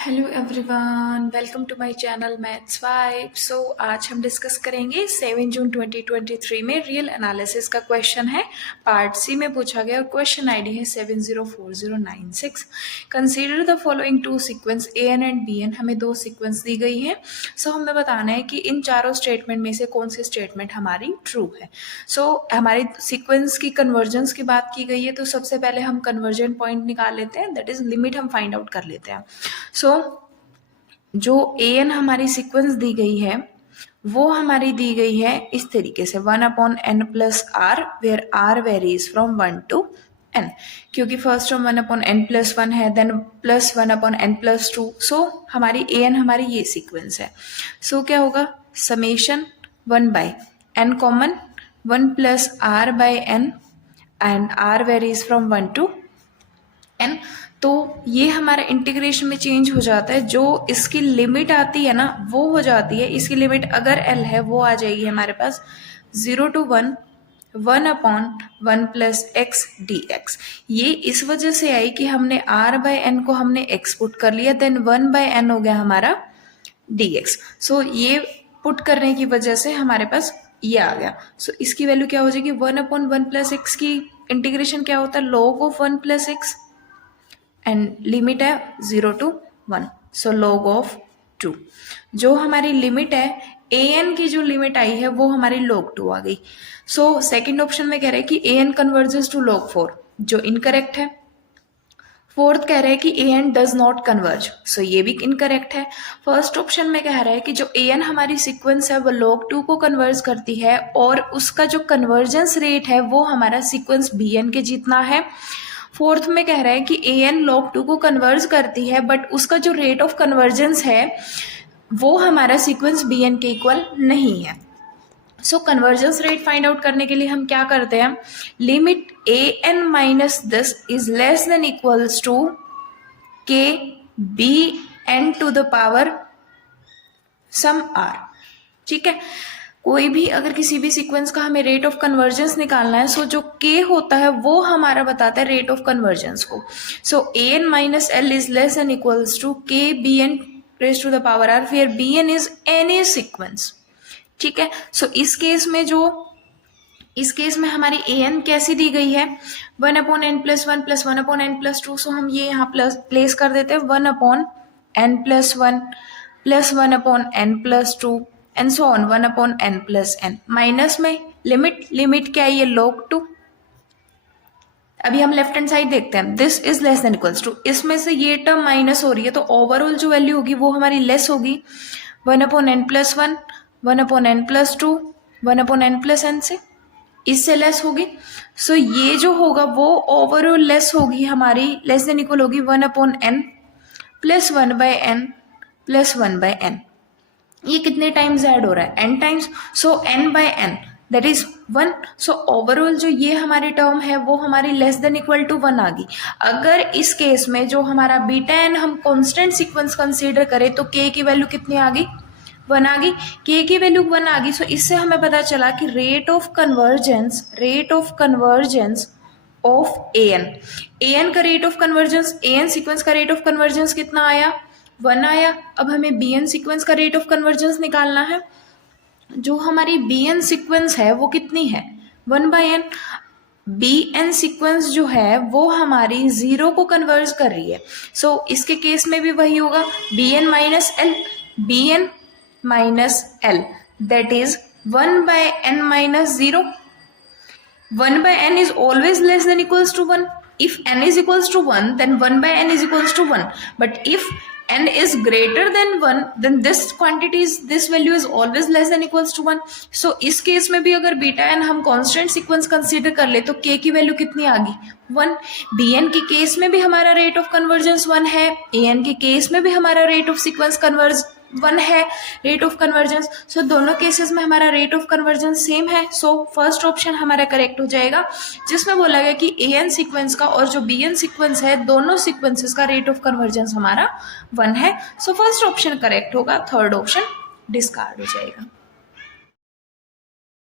Hello everyone, welcome to my channel maths vibe. So आज हम discuss करेंगे 7 June 2023 में रियल एनालिसिस का क्वेश्चन है। पार्ट सी में पूछा गया और क्वेश्चन आईडी है 704096। Consider the following two sequence AN and BN। हमें दो सीक्वेंस दी गई है। सो हमें बताना है कि इन चारों स्टेटमेंट में से कौन सी स्टेटमेंट हमारी ट्रू है। सो हमारी सीक्वेंस की कन्वर्जेंस की बात की गई है, तो सबसे पहले हम कन्वर्जन पॉइंट निकाल लेते हैं, दैट इज लिमिट हम फाइंड आउट कर लेते हैं। सो जो AN हमारी सीक्वेंस दी गई है वो हमारी दी गई है इस तरीके से 1/n+r where r varies from 1 to n, क्योंकि फर्स्ट टर्म 1/n+1 है, देन प्लस 1/n+2। सो हमारी AN हमारी ये सीक्वेंस है। सो क्या होगा, summation 1/n common 1+r/n and r varies from 1 to n। तो ये हमारा इंटीग्रेशन में चेंज हो जाता है। जो इसकी लिमिट आती है ना वो हो जाती है, इसकी लिमिट अगर L है वो आ जाएगी हमारे पास 0 to 1 1/1+x dx। ये इस वजह से आई कि हमने r/n को हमने x पुट कर लिया, देन 1/n हो गया हमारा dx। सो ये पुट करने की वजह से हमारे पास ये आ गया। सो इसकी वैल्यू क्या हो जाएगी, 1/1+x की इंटीग्रेशन क्या होता है, log of 1+x and limit है 0 to 1, सो log of 2। जो हमारी लिमिट है AN की जो लिमिट आई है वो हमारी log 2 आ गई। सो सेकंड ऑप्शन में कह रहे हैं कि AN कन्वर्जेस टू log 4, जो इनकरेक्ट है। फोर्थ कह रहे हैं कि AN डज नॉट कन्वर्ज, सो ये भी इनकरेक्ट है। फर्स्ट ऑप्शन में कह रहा है कि जो AN हमारी सीक्वेंस है वो log 2 को कन्वर्ज करती है और उसका जो कन्वर्जेंस रेट है वो हमारा सीक्वेंस BN के जितना है। फोर्थ में कह रहा है कि AN log 2 को कन्वर्ज करती है बट उसका जो रेट ऑफ कन्वर्जेंस है वो हमारा सीक्वेंस BN के इक्वल नहीं है। So convergence rate find out करने के लिए हम क्या करते हैं, limit AN minus this is less than equals to k BN to the power some r। ठीक है, कोई भी अगर किसी भी सीक्वेंस का हमें रेट ऑफ कन्वर्जेंस निकालना है, सो जो k होता है वो हमारा बताता है रेट ऑफ कन्वर्जेंस को। So AN minus L is less than equals to k BN raise to the power r, where BN is any sequence. ठीक है, सो इस केस में हमारी AN कैसी दी गई है, 1/n+1 + 1/n+2। सो हम ये यहाँ प्लेस कर देते हैं 1/n+1 + 1/n+2 and so on 1/n+n। Minus में लिमिट क्या है, ये log 2। अभी हम लेफ्ट हैंड साइड देखते हैं, this is less than equals to, इसमें से ये टर्म माइनस हो रही है तो ओवरऑल जो वैल्यू होगी वो हमारी लेस होगी 1/n+1 1/n+2 1/n+n से, इससे लेस होगी। सो ये जो होगा वो ओवरऑल लेस होगी हमारी, लेस देन इक्वल होगी 1/n + 1/n + 1/n। ये कितने टाइम्स ऐड हो रहा है, n times. So n/n that is 1। So overall जो ये हमारी टर्म है वो हमारी लेस देन इक्वल टू 1 आ गई। अगर इस केस में जो हमारा βn हम कांस्टेंट सीक्वेंस कंसीडर करें तो k की वैल्यू कितनी आ गई, 1 आ गई। k की वैल्यू 1 आ गई। सो इससे हमें पता चला कि rate of convergence of AN का rate of convergence, AN sequence का रेट ऑफ कन्वर्जेंस कितना आया, 1 आया। अब हमें BN सीक्वेंस का रेट ऑफ कन्वर्जेंस निकालना है। जो हमारी BN सीक्वेंस है वो कितनी है, 1/n। BN सीक्वेंस जो है वो हमारी 0 को कन्वर्ज कर रही है। सो इसके केस में भी वही होगा, BN minus L that is 1/n minus 0। 1/n is always less than equals to 1. If n is equals to 1 then 1/n is equals to 1, but if n is greater than 1 then this value is always less than equals to 1। so इस case में भी अगर βn हम constant sequence consider कर ले तो k की value कितनी आ गई, 1। BN के केस में भी हमारा रेट ऑफ कन्वर्जेंस 1 है, AN के केस में भी हमारा रेट ऑफ सीक्वेंस कन्वर्ज 1 है, रेट ऑफ कन्वर्जेंस। सो दोनों केसेस में हमारा रेट ऑफ कन्वर्जेंस सेम है। सो फर्स्ट ऑप्शन हमारा करेक्ट हो जाएगा, जिसमें बोला गया कि AN सीक्वेंस का और जो BN सीक्वेंस है दोनों सीक्वेंसेस का रेट ऑफ कन्वर्जेंस हमारा 1 है। सो फर्स्ट ऑप्शन करेक्ट होगा, थर्ड ऑप्शन डिस्कार्ड हो जाएगा।